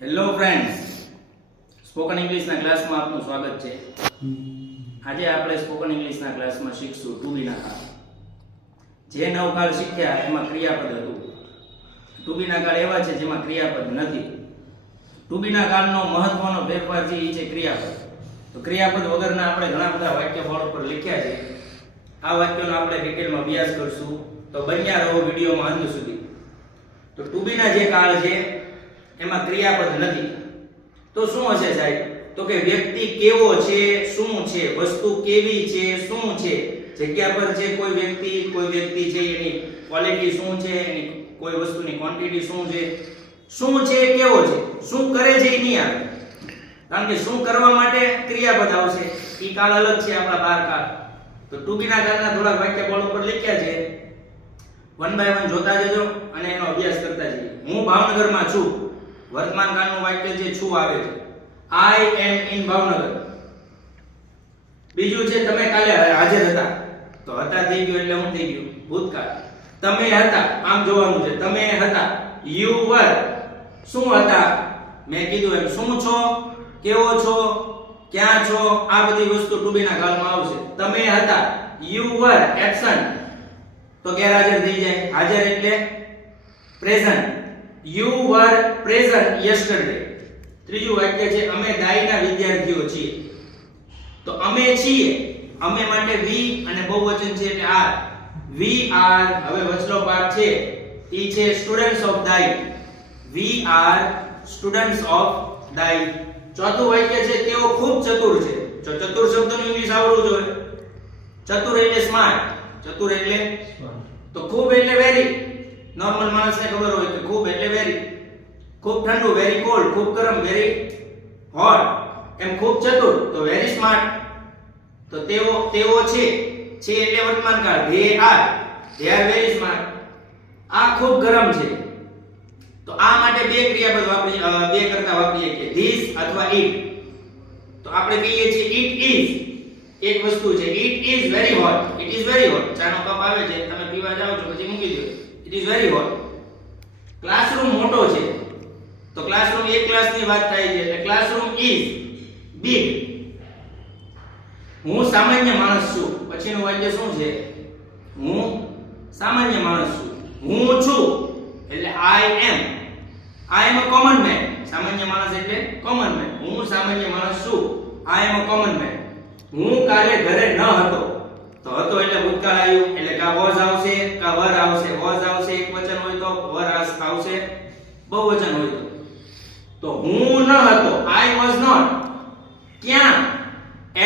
Hello friends, spoken ઇંગ્લિશના ક્લાસમાં આપનું સ્વાગત છે. આજે આપણે સ્પોકન ઇંગ્લિશના ક્લાસમાં શીખશું ટુ બીના કાળ. જે નવકાળ શીખ્યા એમાં ક્રિયાપદ હતું. ટુ બીના કાળ એવા છે જેમાં ક્રિયાપદ નથી. ટુ બીના કાળનો મહત્વનો ફેરફાર છે એ છે ક્રિયાપદ. તો ક્રિયાપદ વગરના આપણે ઘણા બધા વાક્ય બોર્ડ પર લખ્યા છે. આ વાક્યોનો આપણે ડિટેલમાં અભ્યાસ કરશું. તો બન્યા રહો વિડીયોમાં અંત સુધી. તો ટુ બીના જે કાળ છે એમાં ક્રિયાપદ નથી. તો શું હશે સાહેબ? તો કે વ્યક્તિ કેવો છે, શું છે, વસ્તુ કેવી છે, શું છે, જગ્યા પર છે કોઈ વ્યક્તિ છે એની ક્વોલિટી શું છે, એની કોઈ વસ્તુની ક્વોન્ટિટી શું છે, કેવો છે, શું કરે છે એ નહીં આવે. કારણ કે શું કરવા માટે ક્રિયાપદ આવશે. એ કાળ અલગ છે આપણા 12 કાળ. તો ટુ બીના કાળના થોડા વાક્ય બોર્ડ ઉપર લખ્યા છે. વન બાય વન જોતા જજો અને એનો અભ્યાસ કરતા જઈએ. હું ભાવનગરમાં છું. વર્તમાન કાળનું વાક્ય છે છું આવે છે. I am in Bhavnagar. બીજું છે તમે કાલે હાજર હતા. તો હતા થઈ ગયું એટલે હું થઈ ગયું ભૂતકાળ. તમે હતા આમ જોવાનું છે. તમે હતા. You were શું હતા? મેં કીધું એમ શું છો, કેવો છો, ક્યાં છો, આ બધી વસ્તુ ટુ બી ના કાળમાં આવશે. તમે હતા. You were absent તો ગેરહાજર થઈ જાય. હાજર એટલે present. You were present yesterday. ત્રીજું વાક્ય છે અમે દાયના વિદ્યાર્થીઓ છીએ. તો અમે છીએ, અમે માટે we અને બહુવચન છે એટલે are. We are હવે વચલો પાઠ છે ઈ છે સ્ટુડન્ટ્સ ઓફ દાય. We are students of દાય. ચોથું વાક્ય છે તેઓ ખૂબ ચતુર છે. જો ચતુર શબ્દનું ઇંગ્લિશ આવડવું જોઈએ. ચતુર એટલે સ્માર્ટ. ચતુર એટલે તો ખૂબ એટલે વેરી. નોર્મલ માણસને ખબર હોય કે ખૂબ એટલે વેરી. ખૂબ ઠંડુ વેરી કોલ્ડ, ખૂબ ગરમ વેરી હોટ. એમ ખૂબ ચતુર તો વેરી સ્માર્ટ. તો તેઓ છે એટલે વર્તમાન કાળ. they are very smart. આ ખૂબ ગરમ છે. તો આ માટે બે ક્રિયાપદ બે કરતા વાપરીએ કે this અથવા it. તો આપણે કહીએ છીએ it is. એક વસ્તુ છે it is very hot. it is very hot. ચાનો કપ આવે છે તમે પીવા જાવ છો પછી મૂકી દો. it is very hot. Classroom મોટો છે. તો ક્લાસરૂમ એક ક્લાસની વાત થાય છે એટલે ક્લાસરૂમ is big. હું સામાન્ય માણસ છું. પછીનું વાક્ય શું છે? હું સામાન્ય માણસ છું. હું છું એટલે I am a common man. સામાન્ય માણસ એટલે common man. હું સામાન્ય માણસ છું. I am a common man. હું કાલે ઘરે ન હતો. તો હતો એટલે ભૂતકાળ આવ્યું એટલે કા was આવશે કા were આવશે. was આવશે એક વચન હોય તો were આવશે બહુવચન હોય તો હું ન હતો. I was not. ક્યાં?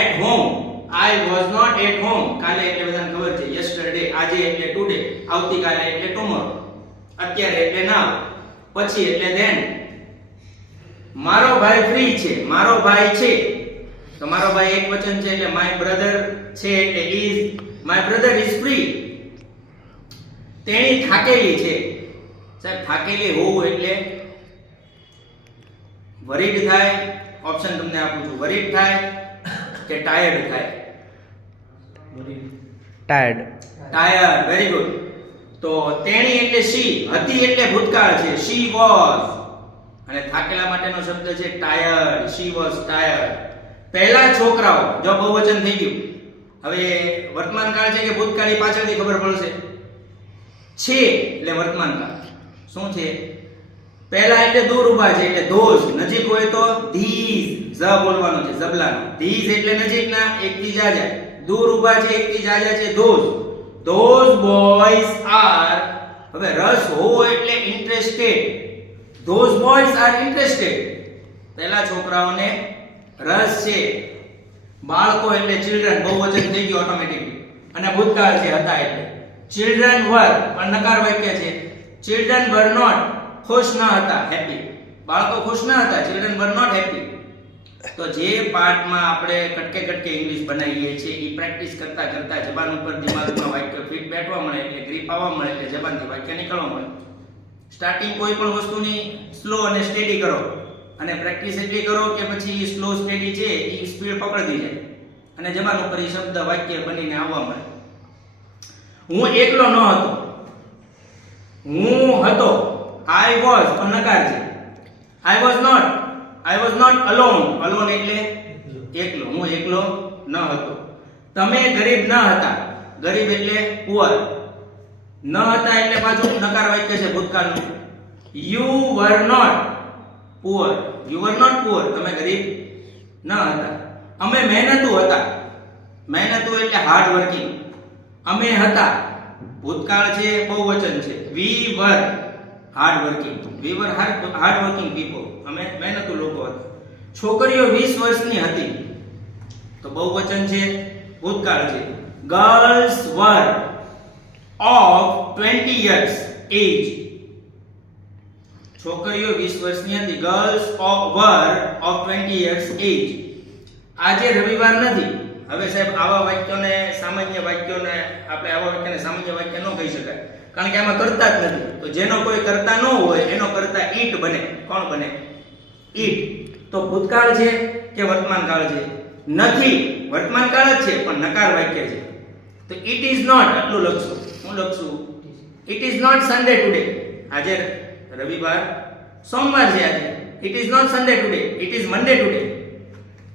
at home. I was not at home. કાલે એટલે બધાને ખબર છે yesterday. આજે એટલે today. આવતીકાલે એટલે tomorrow. અત્યારે એટલે now. પછી એટલે then. મારો ભાઈ ફ્રી છે. મારો ભાઈ છે તો મારો ભાઈ એક વચન છે એટલે my brother છે એટલે is. my brother is free. તેણી થાકેલી છે. સાહેબ થાકેલી હોવું એટલે વરીડ થાય. ઓપ્શન તમને આપું છું. વરીડ થાય કે ટાયર્ડ થાય? ટાયર્ડ. Very good. તો તેણી એટલે she. હતી એટલે ભૂતકાળ છે she was. અને થાકેલા માટેનો શબ્દ છે tired. she was tired. પહેલા છોકરાઓ જો બહુવચન થઈ ગયું. હવે વર્તમાન કાળ છે કે ભૂતકાળની પાછળથી ખબર પડશે. છે એટલે વર્તમાન કાળ. શું છે? પહેલા એટલે દૂર ઊભા છે એટલે those. નજીક હોય તો these. ઝ બોલવાનો છે ઝબલાનો. these એટલે નજીકના એકથી જાજા. દૂર ઊભા છે એકથી જાજા છે those boys are. હવે રસ હોવો એટલે interested. those boys are interested. પહેલા છોકરાઓને રસ છે. બાળકો એટલે children. બહુવચન થઈ ગયું ઓટોમેટિકલી. અને ભૂતકાળ છે હતા એટલે children were. પણ નકાર વાક્ય છે children were not. ખુશ ન હતા હેપી. બાળકો ખુશ ન હતા. children were not happy. તો જે પાઠમાં આપણે કટકે ઇંગ્લિશ બનાવીએ છીએ એ પ્રેક્ટિસ કરતા કરતા જબાન ઉપર દિમાગમાં વાક્ય ફિટ બેઠવા મળે એટલે ગ્રીપ આવવા મળે એટલે જબાનથી વાક્ય નીકળવા મળે. સ્ટાર્ટિંગ કોઈ પણ વસ્તુની સ્લો અને સ્ટેડી કરો અને પ્રેક્ટિસ એટલી કરો કે પછી સ્લો સ્ટેડી છે એ સ્પીડ પકડતી જાય અને જબાન ઉપર એ શબ્દ વાક્ય બનીને આવવા મળે. હું એકલો ન હતો. હું હતો I was તો નકાર છે. I was not alone. Alone એટલે એકલો. હું એકલો ન હતો. તમે ગરીબ ન હતા. ગરીબ એટલે પુઅર. ન હતા એટલે પાછું નકાર વાક્ય છે ભૂતકાળનું. You were not poor. You were not poor. તમે ગરીબ ન હતા. અમે મહેનતુ હતા. મહેનતુ એટલે હાર્ડ વર્કિંગ. અમે હતા ભૂતકાળ છે, બહુવચન છે. We were hard working. We were hard working people. અમે મહેનતુ લોકો હતા. છોકરીઓ 20 વર્ષની હતી. તો બહુવચન છે, ભૂતકાળ છે. Girls were of 20 years age. છોકરીઓ 20 વર્ષની હતી. Girls were of 20 years age. આજે રવિવાર નથી. હવે સાહેબ આવા વાક્યોને સામાન્ય વાક્યોને આપણે આવા વાક્યને સામાન્ય વાક્ય ન કહી શકાય, કારણ કે આમાં કરતા જ નથી. તો જેનો કોઈ કરતા ન હોય એનો કરતા ઈટ બને. કોણ બને? ઈટ. તો ભૂતકાળ છે કે વર્તમાન કાળ છે? નથી, વર્તમાન કાળ જ છે પણ નકાર વાક્ય છે. તો ઇટ ઇઝ નોટ આટલું લખશું. હું લખશું it is not Sunday today. આજે રવિવાર, સોમવાર છે આજે. It is not Sunday today, it is Monday today.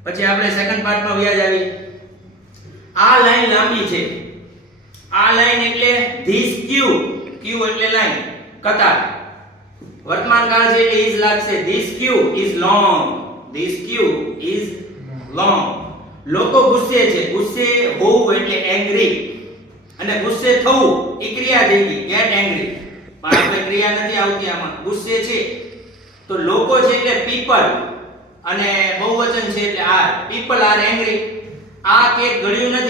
પછી આપણે સેકન્ડ પાર્ટમાં વ્યાજ આવી. આ લાઈન લાંબી છે. આ લાઈન એટલે ધીસ ક્યુ. ક્યુ એટલે લાઈન, કતાર. વર્તમાન કાળ છે એટલે ઇઝ લાગશે. This Q is long. This Q is long. લોકો ગુસ્સે છે. ગુસ્સે હોવું એટલે એંગ્રી, અને ગુસ્સે થવું એ ક્રિયા થઈ ગઈ, ગેટ એંગ્રી. પણ આપણે ક્રિયા નથી આવતી આમાં, ગુસ્સે છે. તો લોકો છે એટલે પીપલ, અને બહુવચન છે એટલે આર. People are angry. આ કેક ગળ્યું નથી.